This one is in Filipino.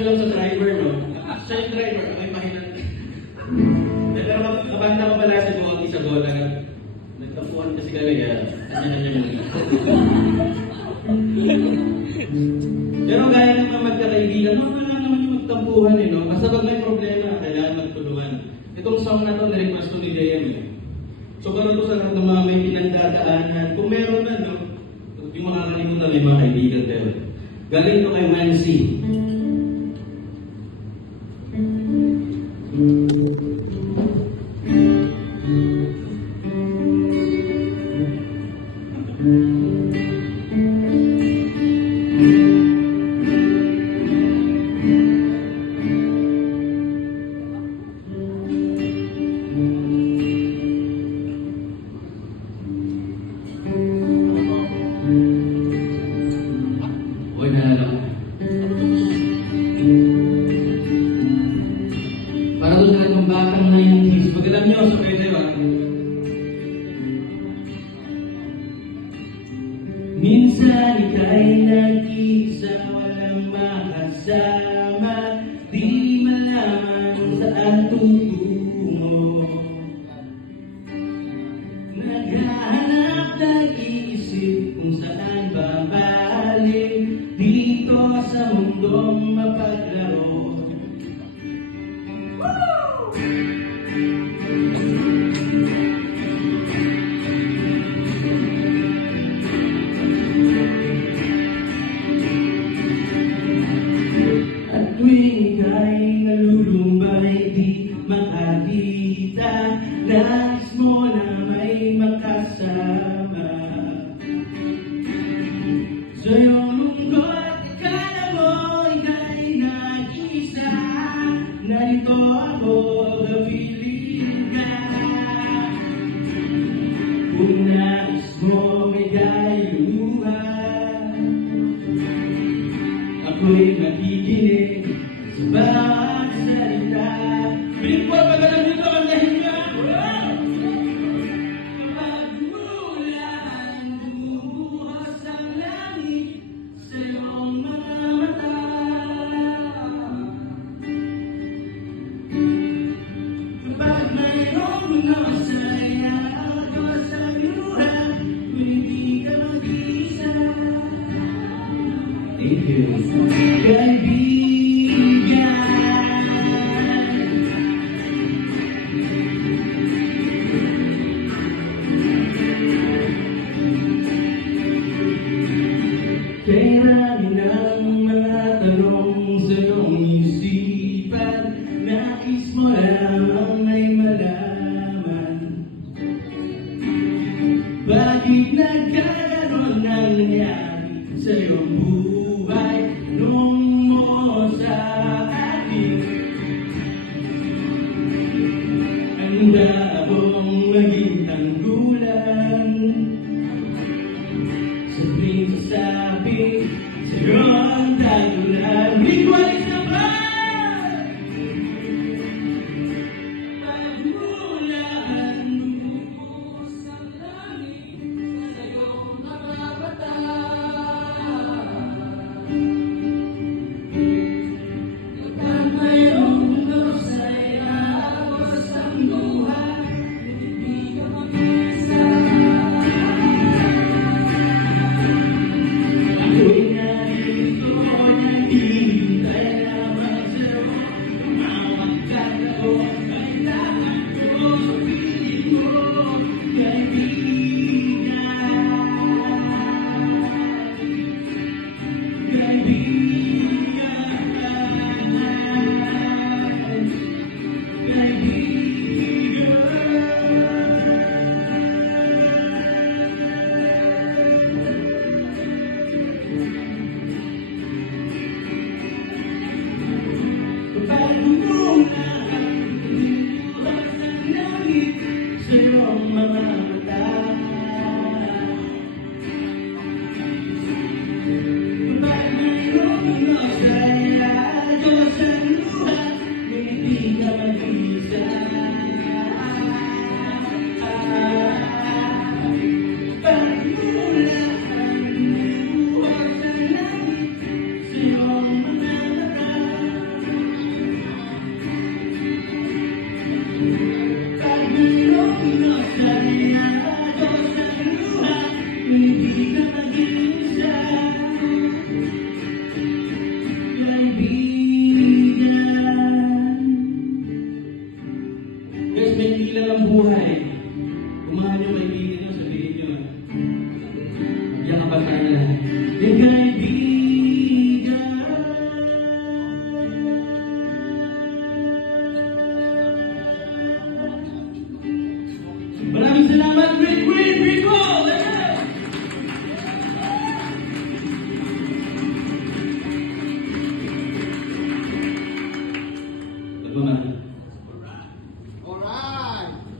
nyo lang sa driver, no? Siya yung driver, ay pahinan. Pero kabanda ko pala sa buwang isa ko, nagtapuan kasi kami, kasi na niya muna. Pero gaya naman magkakaibigan, wala naman yung magtampuhan, no? Basta pag may problema, kailangan magtulungan. Itong song na to, na-request ko ni DM, So, para ko sa lahat ng mga may pinagdadaanan, kung meron na, no? Hindi mo makakalimutan, may mga kaibigan tayo. Galing ko kay Mansi. Para doon sa itong batang 90s, magalam niyo sa pwede ba? Minsan ika'y nag-isa, walang makasama, di malaman kung saan tutungo. Naghahanap nag-iisip kung saan babalik, dito sa mundong mapaglaro. At tuwing ika'y nalulumbay, di makakita, nais mo na may makasama. So yung lungkot, akala mo ika'y nag-isa, narito ako, kapiling ka. Kung nais mo may gayuha, ako'y makikinig sa bawat salita. Piling po, pagalang nito ang nahinga. Pagmula ang bumuhos ang langit sa iyong mga mata. Kapag mayroong mga masaya ako sa luha, kung hindi ka mag-isa. Thank you. Kaibigan. Kaya namin ang mga tanong sa iyong isipan, nais mo lamang may malaman. Bakit nagkakaroon ng nangyari sa iyong buhay nung mo sa akin? Handa akong maging tanggulan sa tuwing sasabi sa'yo ang tagulan. Ikaw sa ba? Pagmula ang lubos ang langit sa iyong mga mata. Kapag mayroong masaya ako sa buhay, hindi ka mag-isa. Ako'y narito, naghihintay Yan ang basahin nila. Yung